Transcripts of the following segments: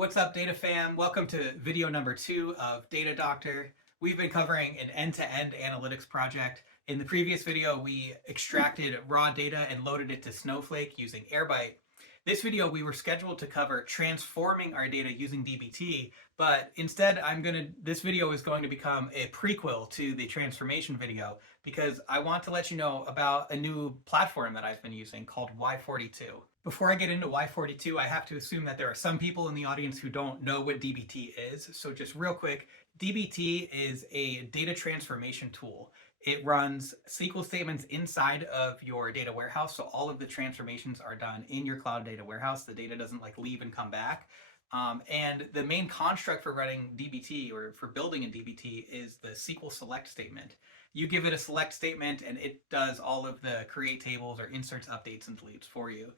What's up, Data Fam? Welcome to video number 2 of Data Doctor. We've been covering an end-to-end analytics project. In the previous video, we extracted raw data and loaded it to Snowflake using Airbyte. This video, we were scheduled to cover transforming our data using dbt, but instead, this video is going to become a prequel to the transformation video because I want to let you know about a new platform that I've been using called Y42. Before I get into Y42, I have to assume that there are some people in the audience who don't know what dbt is. So just real quick, dbt is a data transformation tool. It runs SQL statements inside of your data warehouse. So all of the transformations are done in your cloud data warehouse. The data doesn't like leave and come back. And the main construct for running dbt or for building in dbt is the SQL select statement. You give it a select statement and it does all of the create tables or inserts, updates, and deletes for you.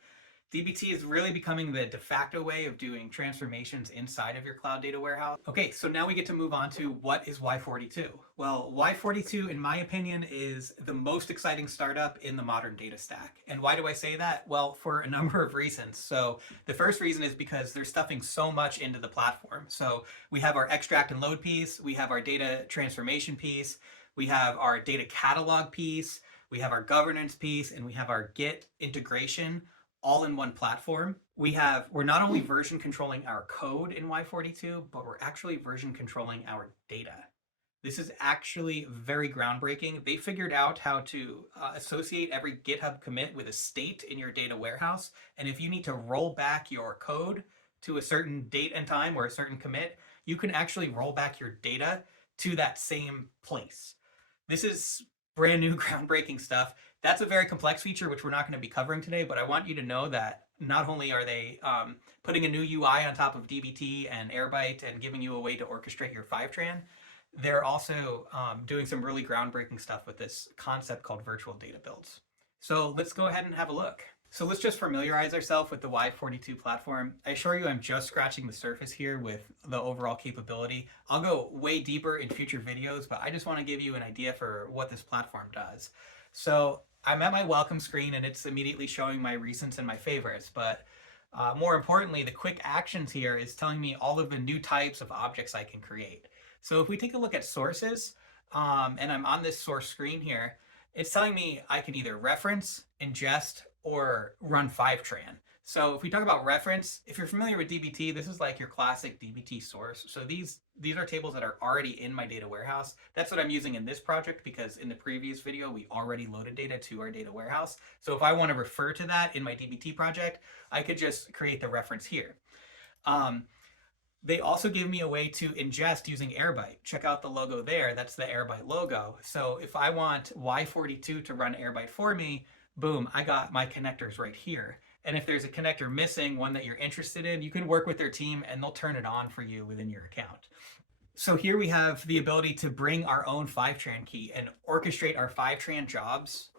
dbt is really becoming the de facto way of doing transformations inside of your cloud data warehouse. Okay, so now we get to move on to what is Y42. Well, Y42, in my opinion, is the most exciting startup in the modern data stack. And why do I say that? Well, for a number of reasons. So the first reason is because they're stuffing so much into the platform. So we have our extract and load piece, we have our data transformation piece, we have our data catalog piece, we have our governance piece, and we have our Git integration all in one platform. We're not only version controlling our code in Y42, but we're actually version controlling our data. This is actually very groundbreaking. They figured out how to associate every GitHub commit with a state in your data warehouse. And if you need to roll back your code to a certain date and time or a certain commit, you can actually roll back your data to that same place. This is brand new groundbreaking stuff. That's a very complex feature, which we're not going to be covering today, but I want you to know that not only are they putting a new UI on top of dbt and Airbyte and giving you a way to orchestrate your Fivetran, they're also doing some really groundbreaking stuff with this concept called virtual data builds. So let's go ahead and have a look. So let's just familiarize ourselves with the Y42 platform. I assure you I'm just scratching the surface here with the overall capability. I'll go way deeper in future videos, but I just want to give you an idea for what this platform does. So I'm at my welcome screen and it's immediately showing my recents and my favorites, but more importantly, the quick actions here is telling me all of the new types of objects I can create. So if we take a look at sources, and I'm on this source screen here, it's telling me I can either reference, ingest, or run Fivetran. So if we talk about reference, if you're familiar with dbt, this is like your classic dbt source. So these are tables that are already in my data warehouse. That's what I'm using in this project because in the previous video, we already loaded data to our data warehouse. So if I want to refer to that in my dbt project, I could just create the reference here. They also give me a way to ingest using Airbyte. Check out the logo there. That's the Airbyte logo. So if I want Y42 to run Airbyte for me, boom, I got my connectors right here. And if there's a connector missing, one that you're interested in, you can work with their team and they'll turn it on for you within your account. So here we have the ability to bring our own Fivetran key and orchestrate our Fivetran jobs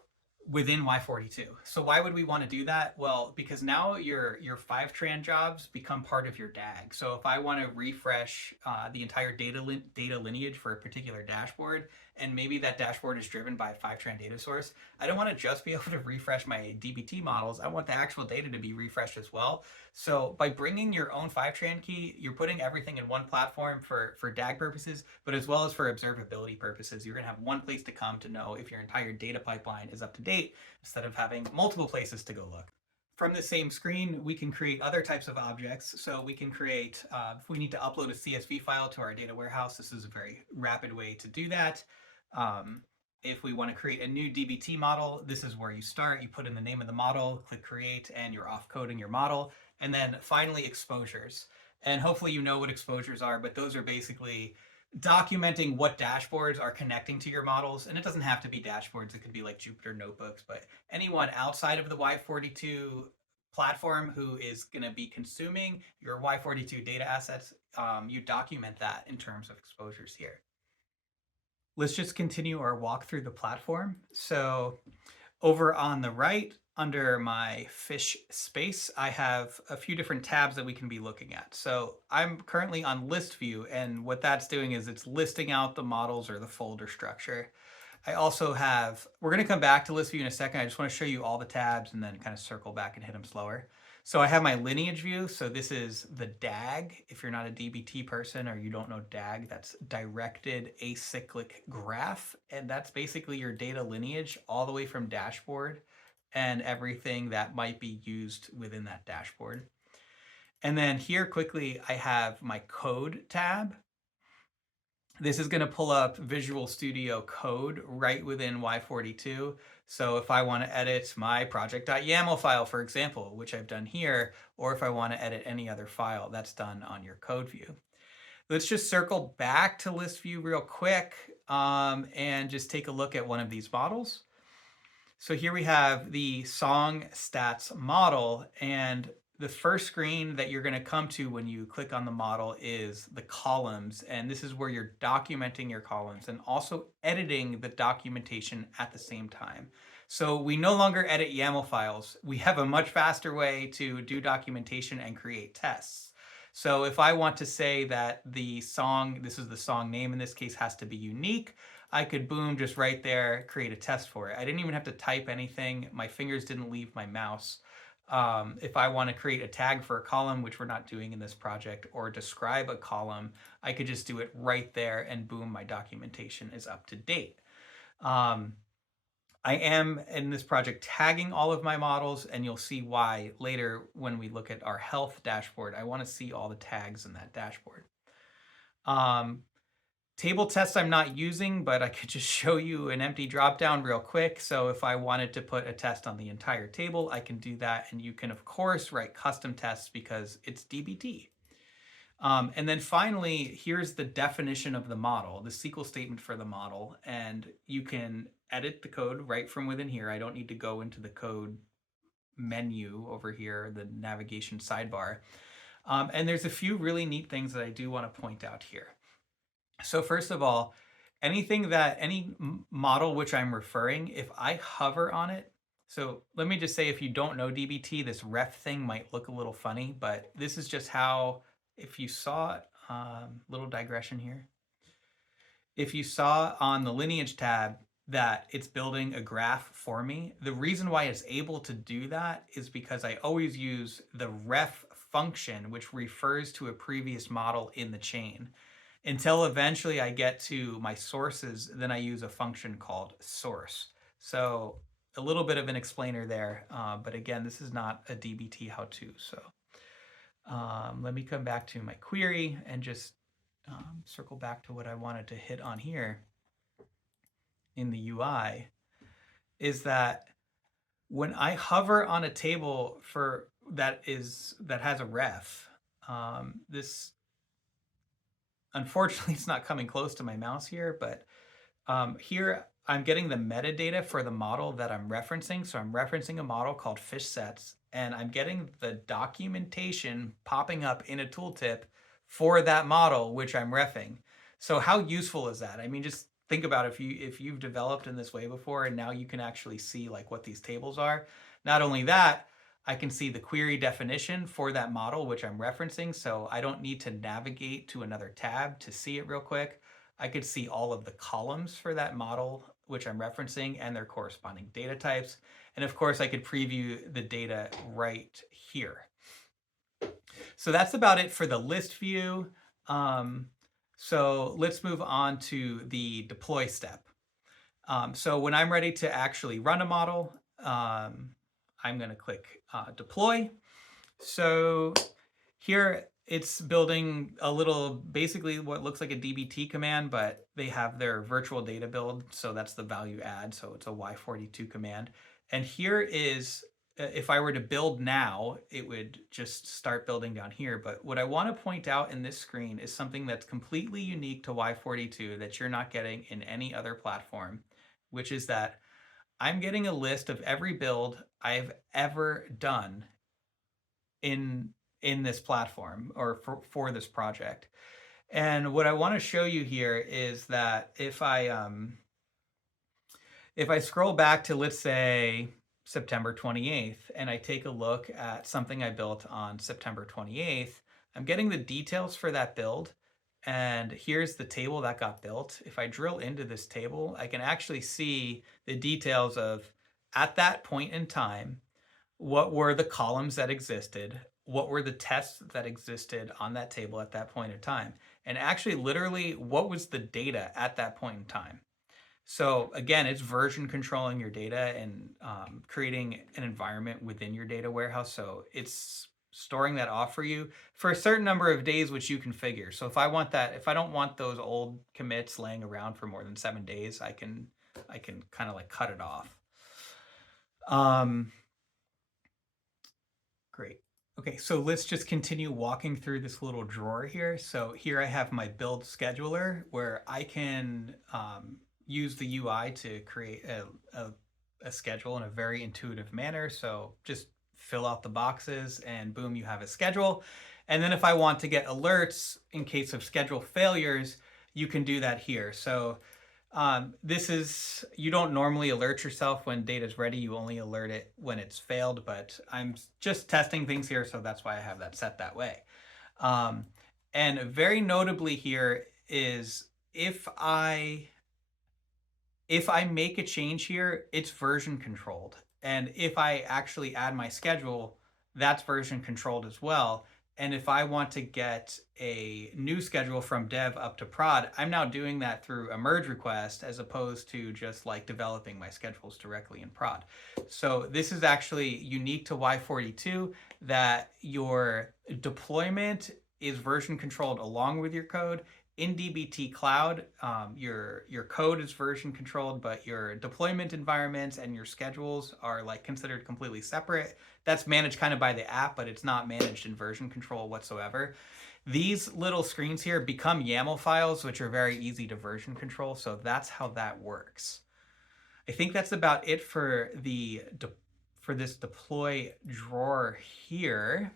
within Y42. So why would we want to do that? Well, because now your Fivetran jobs become part of your DAG. So if I want to refresh the entire data lineage for a particular dashboard, and maybe that dashboard is driven by a Fivetran data source, I don't want to just be able to refresh my dbt models. I want the actual data to be refreshed as well. So by bringing your own Fivetran key, you're putting everything in one platform for DAG purposes, but as well as for observability purposes. You're going to have one place to come to know if your entire data pipeline is up to date instead of having multiple places to go look. From the same screen, we can create other types of objects. So we can create, if we need to upload a CSV file to our data warehouse, this is a very rapid way to do that. If we want to create a new dbt model, this is where you start. You put in the name of the model, click create, and you're off coding your model. And then finally, exposures. And hopefully you know what exposures are, but those are basically documenting what dashboards are connecting to your models. And it doesn't have to be dashboards. It could be like Jupyter notebooks, but anyone outside of the Y42 platform who is going to be consuming your Y42 data assets, you document that in terms of exposures here. Let's just continue our walk through the platform. So over on the right, under my fish space, I have a few different tabs that we can be looking at. So I'm currently on list view, and what that's doing is it's listing out the models or the folder structure. I also have, we're going to come back to list view in a second. I just want to show you all the tabs and then kind of circle back and hit them slower. So I have my lineage view. So this is the DAG. If you're not a DBT person or you don't know DAG, that's directed acyclic graph. And that's basically your data lineage all the way from dashboard and everything that might be used within that dashboard. And then here quickly, I have my code tab. This is going to pull up Visual Studio Code right within Y42. So if I want to edit my project.yaml file, for example, which I've done here, or if I want to edit any other file, that's done on your code view. Let's just circle back to list view real quick and just take a look at one of these models. So here we have the song stats model, and the first screen that you're going to come to when you click on the model is the columns, and this is where you're documenting your columns and also editing the documentation at the same time. So we no longer edit YAML files. We have a much faster way to do documentation and create tests. So if I want to say that the song, this is the song name in this case, has to be unique, I could boom, just right there, create a test for it. I didn't even have to type anything. My fingers didn't leave my mouse. If I want to create a tag for a column, which we're not doing in this project, or describe a column, I could just do it right there and boom, my documentation is up to date. I am in this project tagging all of my models, and you'll see why later when we look at our health dashboard. I want to see all the tags in that dashboard. Table tests I'm not using, but I could just show you an empty dropdown real quick. So if I wanted to put a test on the entire table, I can do that. And you can, of course, write custom tests because it's DBT. And then finally, here's the definition of the model, the SQL statement for the model. And you can edit the code right from within here. I don't need to go into the code menu over here, the navigation sidebar. And there's a few really neat things that I do want to point out here. So first of all, any model which I'm referring, if I hover on it, so let me just say, if you don't know DBT, this ref thing might look a little funny, but this is just how, if you saw, little digression here. If you saw on the Lineage tab that it's building a graph for me, the reason why it's able to do that is because I always use the ref function, which refers to a previous model in the chain. Until eventually I get to my sources, then I use a function called source. So a little bit of an explainer there, but again, this is not a DBT how-to. So let me come back to my query and just circle back to what I wanted to hit on here in the UI, is that when I hover on a table that has a ref, this, unfortunately, it's not coming close to my mouse here, but here I'm getting the metadata for the model that I'm referencing. So I'm referencing a model called fish sets, and I'm getting the documentation popping up in a tooltip for that model, which I'm reffing. So how useful is that? I mean, just think about if you've developed in this way before, and now you can actually see like what these tables are. Not only that, I can see the query definition for that model, which I'm referencing. So I don't need to navigate to another tab to see it real quick. I could see all of the columns for that model, which I'm referencing, and their corresponding data types. And of course, I could preview the data right here. So that's about it for the list view. So let's move on to the deploy step. So when I'm ready to actually run a model, I'm going to click deploy. So here it's building a little, basically what looks like a DBT command, but they have their virtual data build. So that's the value add. So it's a Y42 command. And here is, if I were to build now, it would just start building down here. But what I want to point out in this screen is something that's completely unique to Y42 that you're not getting in any other platform, which is that I'm getting a list of every build I've ever done in this platform or for this project. And what I want to show you here is that if I scroll back to, let's say, September 28th, and I take a look at something I built on September 28th, I'm getting the details for that build. And here's the table that got built. If I drill into this table, I can actually see the details of, at that point in time, what were the columns that existed, what were the tests that existed on that table at that point in time, and actually literally what was the data at that point in time. So again, it's version controlling your data and creating an environment within your data warehouse. So it's storing that off for you for a certain number of days, which you configure. So if I want that, if I don't want those old commits laying around for more than 7 days, I can kind of like cut it off. Great. Okay, so let's just continue walking through this little drawer here. So here I have my build scheduler where I can use the UI to create a schedule in a very intuitive manner. So just fill out the boxes and boom, you have a schedule. And then if I want to get alerts in case of schedule failures, you can do that here. So this is, you don't normally alert yourself when data is ready. You only alert it when it's failed, but I'm just testing things here, so that's why I have that set that way. And very notably here is if I make a change here, it's version controlled. And if I actually add my schedule, that's version controlled as well. And if I want to get a new schedule from dev up to prod, I'm now doing that through a merge request as opposed to just like developing my schedules directly in prod. So this is actually unique to Y42 that your deployment is version controlled along with your code. In dbt cloud, your code is version controlled, but your deployment environments and your schedules are like considered completely separate. That's managed kind of by the app, but it's not managed in version control whatsoever. These little screens here become YAML files, which are very easy to version control. So that's how that works. I think that's about it for this deploy drawer here.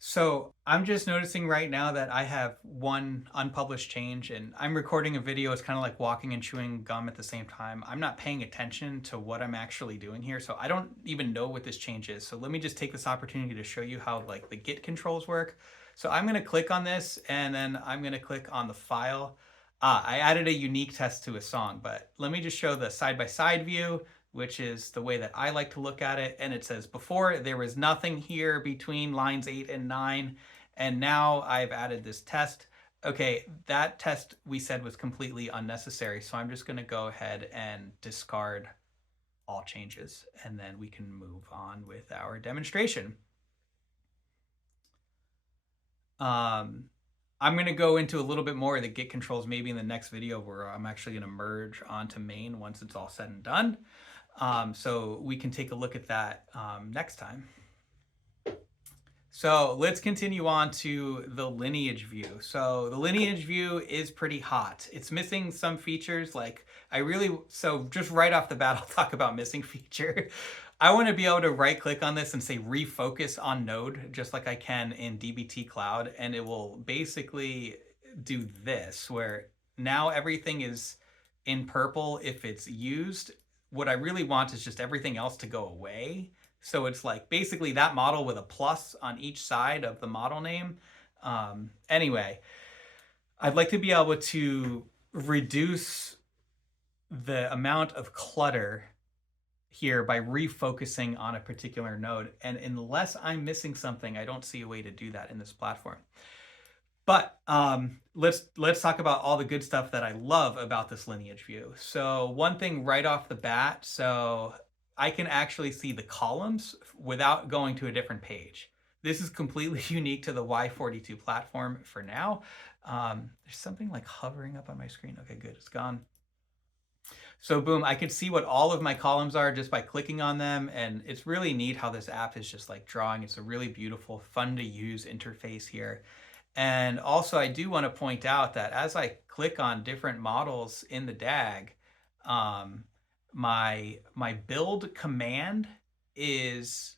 So I'm just noticing right now that I have one unpublished change and I'm recording a video. It's kind of like walking and chewing gum at the same time. I'm not paying attention to what I'm actually doing here. So I don't even know what this change is. So let me just take this opportunity to show you how like the Git controls work. So I'm going to click on this and then I'm going to click on the file. I added a unique test to a song, but let me just show the side-by-side view, which is the way that I like to look at it. And it says before there was nothing here between lines 8 and 9. And now I've added this test. Okay, that test we said was completely unnecessary. So I'm just going to go ahead and discard all changes. And then we can move on with our demonstration. I'm going to go into a little bit more of the Git controls maybe in the next video where I'm actually going to merge onto main once it's all said and done. So we can take a look at that next time. So let's continue on to the Lineage view. So the Lineage view is pretty hot. It's missing some features like so just right off the bat, I'll talk about missing feature. I want to be able to right click on this and say refocus on node, just like I can in dbt cloud. And it will basically do this where now everything is in purple if it's used. What I really want is just everything else to go away. So it's like basically that model with a plus on each side of the model name. Anyway, I'd like to be able to reduce the amount of clutter here by refocusing on a particular node. And unless I'm missing something, I don't see a way to do that in this platform. But let's talk about all the good stuff that I love about this Lineage view. So one thing right off the bat, so I can actually see the columns without going to a different page. This is completely unique to the Y42 platform for now. There's something like hovering up on my screen. Okay, good, it's gone. So boom, I can see what all of my columns are just by clicking on them. And it's really neat how this app is just like drawing. It's a really beautiful, fun to use interface here. And also I do want to point out that as I click on different models in the DAG, my build command is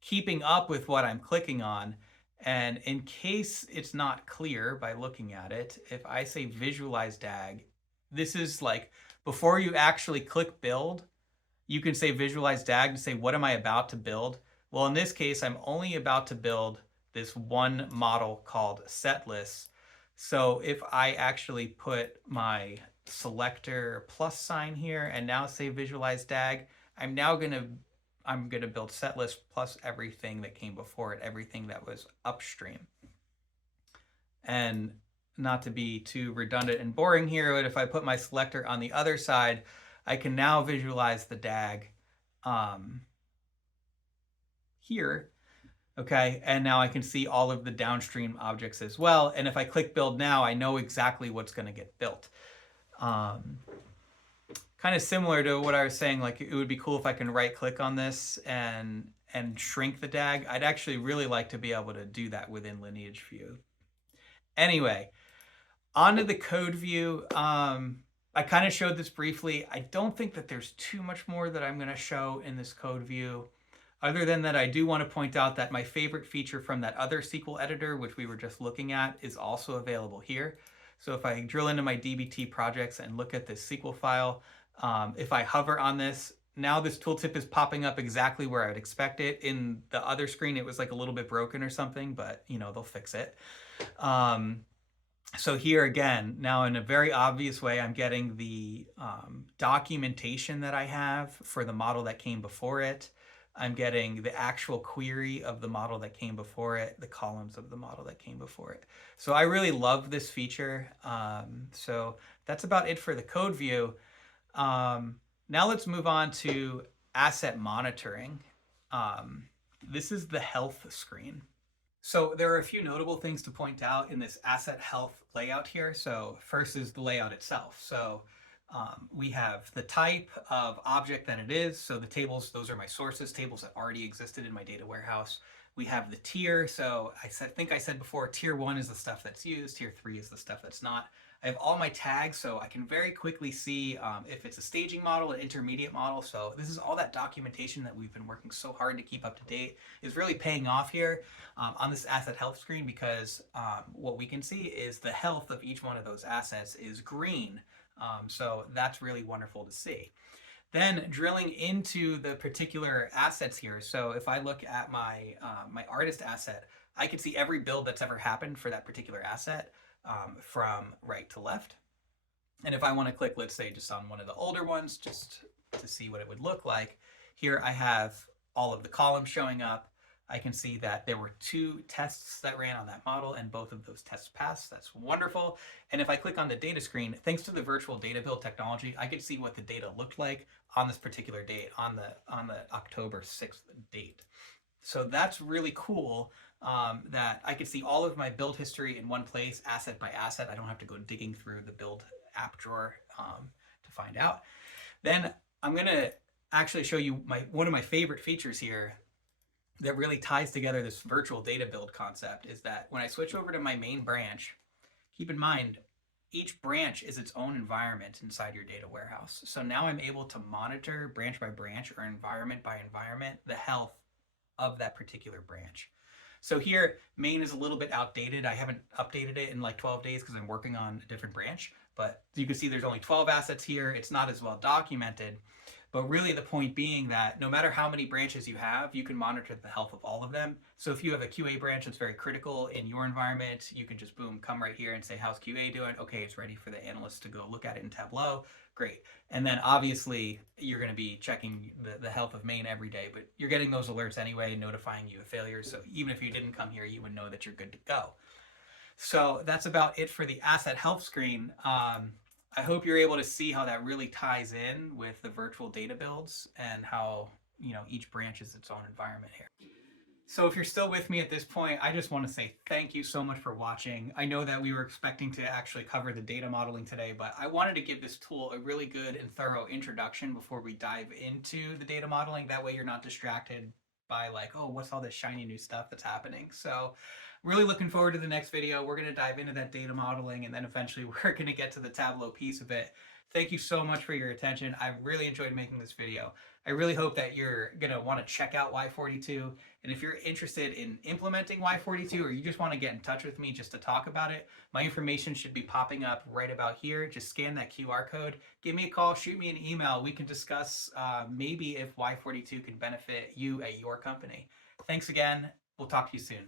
keeping up with what I'm clicking on. And in case it's not clear by looking at it, if I say visualize DAG, this is like before you actually click build, you can say visualize DAG to say, what am I about to build? Well, in this case, I'm only about to build this one model called setlist. So if I actually put my selector plus sign here and now say visualize DAG, I'm now going to I'm going to build set list plus everything that came before it, everything that was upstream. And not to be too redundant and boring here, but if I put my selector on the other side, I can now visualize the DAG here. Okay, and now I can see all of the downstream objects as well. And if I click build now, I know exactly what's going to get built. Kind of similar to what I was saying, like it would be cool if I can right click on this and shrink the DAG. I'd actually really like to be able to do that within Lineage view. Anyway, onto the code view. I kind of showed this briefly. I don't think that there's too much more that I'm going to show in this code view. Other than that, I do want to point out that my favorite feature from that other SQL editor, which we were just looking at, is also available here. So if I drill into my DBT projects and look at this SQL file, if I hover on this, now this tooltip is popping up exactly where I would expect it. In the other screen, it was like a little bit broken or something, but you know, they'll fix it. So here again, now in a very obvious way, I'm getting the documentation that I have for the model that came before it. I'm getting the actual query of the model that came before it, the columns of the model that came before it. So I really love this feature. So that's about it for the code view. Now let's move on to asset monitoring. This is the health screen. So there are a few notable things to point out in this asset health layout here. So first is the layout itself. So we have the type of object that it is. So the tables, those are my sources, tables that already existed in my data warehouse. We have the tier. So I think I said before, tier 1 is the stuff that's used. Tier 3 is the stuff that's not. I have all my tags, so I can very quickly see if it's a staging model, an intermediate model. So this is all that documentation that we've been working so hard to keep up to date is really paying off here on this asset health screen, because what we can see is the health of each one of those assets is green. So that's really wonderful to see. Then drilling into the particular assets here. So if I look at my my artist asset, I can see every build that's ever happened for that particular asset from right to left. And if I want to click, let's say, just on one of the older ones, just to see what it would look like, here I have all of the columns showing up. I can see that there were 2 tests that ran on that model, and both of those tests passed. That's wonderful. And if I click on the data screen, thanks to the virtual data build technology, I could see what the data looked like on this particular date, on the October 6th date. So that's really cool, that I could see all of my build history in one place, asset by asset. I don't have to go digging through the build app drawer to find out. Then I'm going to actually show you one of my favorite features here that really ties together this virtual data build concept, is that when I switch over to my main branch, keep in mind, each branch is its own environment inside your data warehouse. So now I'm able to monitor branch by branch or environment by environment the health of that particular branch. So here, main is a little bit outdated. I haven't updated it in like 12 days because I'm working on a different branch. But you can see there's only 12 assets here. It's not as well documented. But really the point being that no matter how many branches you have, you can monitor the health of all of them. So if you have a QA branch that's very critical in your environment, you can just boom, come right here and say, how's QA doing? Okay, it's ready for the analyst to go look at it in Tableau. Great. And then obviously you're going to be checking the health of main every day, but you're getting those alerts anyway, notifying you of failures. So even if you didn't come here, you would know that you're good to go. So that's about it for the asset health screen. I hope you're able to see how that really ties in with the virtual data builds and how, each branch is its own environment here. So if you're still with me at this point, I just want to say thank you so much for watching. I know that we were expecting to actually cover the data modeling today, but I wanted to give this tool a really good and thorough introduction before we dive into the data modeling. That way you're not distracted by like, oh, what's all this shiny new stuff that's happening? So really looking forward to the next video. We're going to dive into that data modeling, and then eventually we're going to get to the Tableau piece of it. Thank you so much for your attention. I really enjoyed making this video. I really hope that you're going to want to check out Y42. And if you're interested in implementing Y42, or you just want to get in touch with me just to talk about it, my information should be popping up right about here. Just scan that QR code, give me a call, shoot me an email. We can discuss maybe if Y42 can benefit you at your company. Thanks again. We'll talk to you soon.